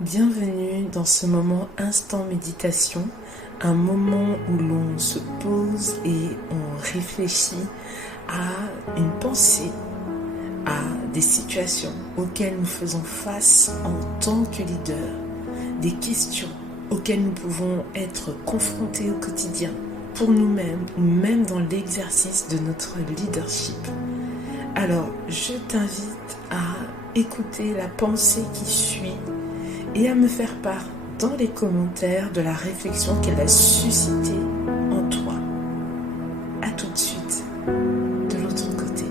Bienvenue dans ce moment instant méditation, un moment où l'on se pose et on réfléchit à une pensée, à des situations auxquelles nous faisons face en tant que leader, des questions auxquelles nous pouvons être confrontés au quotidien pour nous-mêmes ou même dans l'exercice de notre leadership. Alors, je t'invite à écouter la pensée qui suit et à me faire part dans les commentaires de la réflexion qu'elle a suscitée en toi. À tout de suite, de l'autre côté.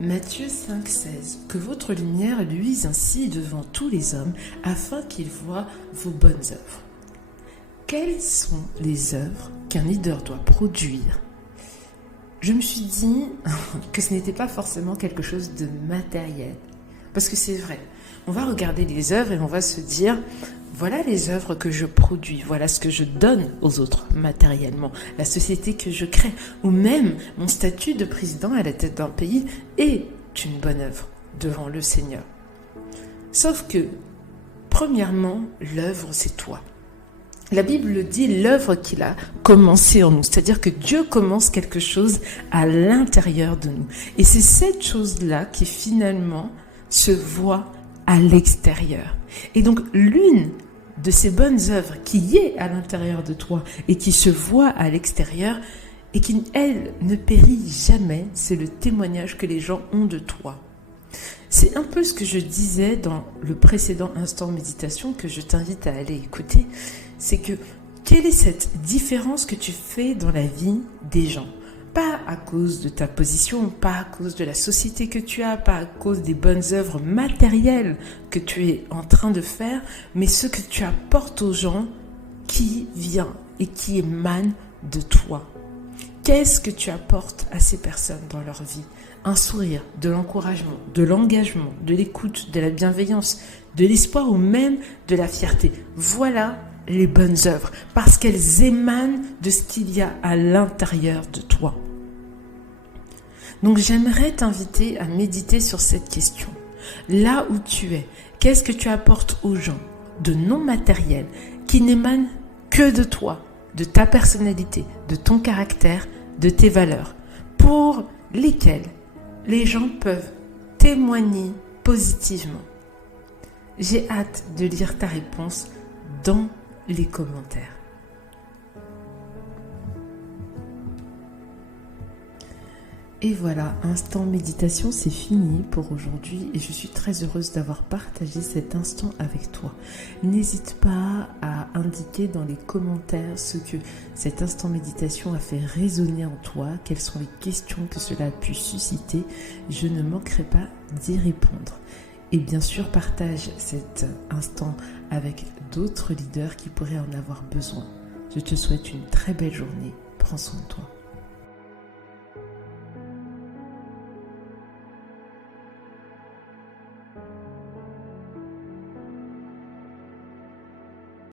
Matthieu 5,16. Que votre lumière luise ainsi devant tous les hommes, afin qu'ils voient vos bonnes œuvres. Quelles sont les œuvres qu'un leader doit produire ? Je me suis dit que ce n'était pas forcément quelque chose de matériel. Parce que c'est vrai, on va regarder les œuvres et on va se dire, voilà les œuvres que je produis, voilà ce que je donne aux autres matériellement, la société que je crée, ou même mon statut de président à la tête d'un pays est une bonne œuvre devant le Seigneur. Sauf que, premièrement, l'œuvre c'est toi. La Bible dit l'œuvre qu'il a commencé en nous, c'est-à-dire que Dieu commence quelque chose à l'intérieur de nous. Et c'est cette chose-là qui finalement se voit à l'extérieur. Et donc l'une de ces bonnes œuvres qui est à l'intérieur de toi et qui se voit à l'extérieur et qui, elle, ne périt jamais, c'est le témoignage que les gens ont de toi. C'est un peu ce que je disais dans le précédent instant méditation que je t'invite à aller écouter. C'est que, quelle est cette différence que tu fais dans la vie des gens ? Pas à cause de ta position, pas à cause de la société que tu as, pas à cause des bonnes œuvres matérielles que tu es en train de faire, mais ce que tu apportes aux gens qui vient et qui émane de toi. Qu'est-ce que tu apportes à ces personnes dans leur vie ? Un sourire, de l'encouragement, de l'engagement, de l'écoute, de la bienveillance, de l'espoir ou même de la fierté. Voilà les bonnes œuvres, parce qu'elles émanent de ce qu'il y a à l'intérieur de toi. Donc j'aimerais t'inviter à méditer sur cette question. Là où tu es, qu'est-ce que tu apportes aux gens de non matériel qui n'émanent que de toi, de ta personnalité, de ton caractère, de tes valeurs, pour lesquelles les gens peuvent témoigner positivement. J'ai hâte de lire ta réponse dans les commentaires. Et voilà, instant méditation, c'est fini pour aujourd'hui et je suis très heureuse d'avoir partagé cet instant avec toi. N'hésite pas à indiquer dans les commentaires ce que cet instant méditation a fait résonner en toi, quelles sont les questions que cela a pu susciter. Je ne manquerai pas d'y répondre. Et bien sûr, partage cet instant avec d'autres leaders qui pourraient en avoir besoin. Je te souhaite une très belle journée. Prends soin de toi.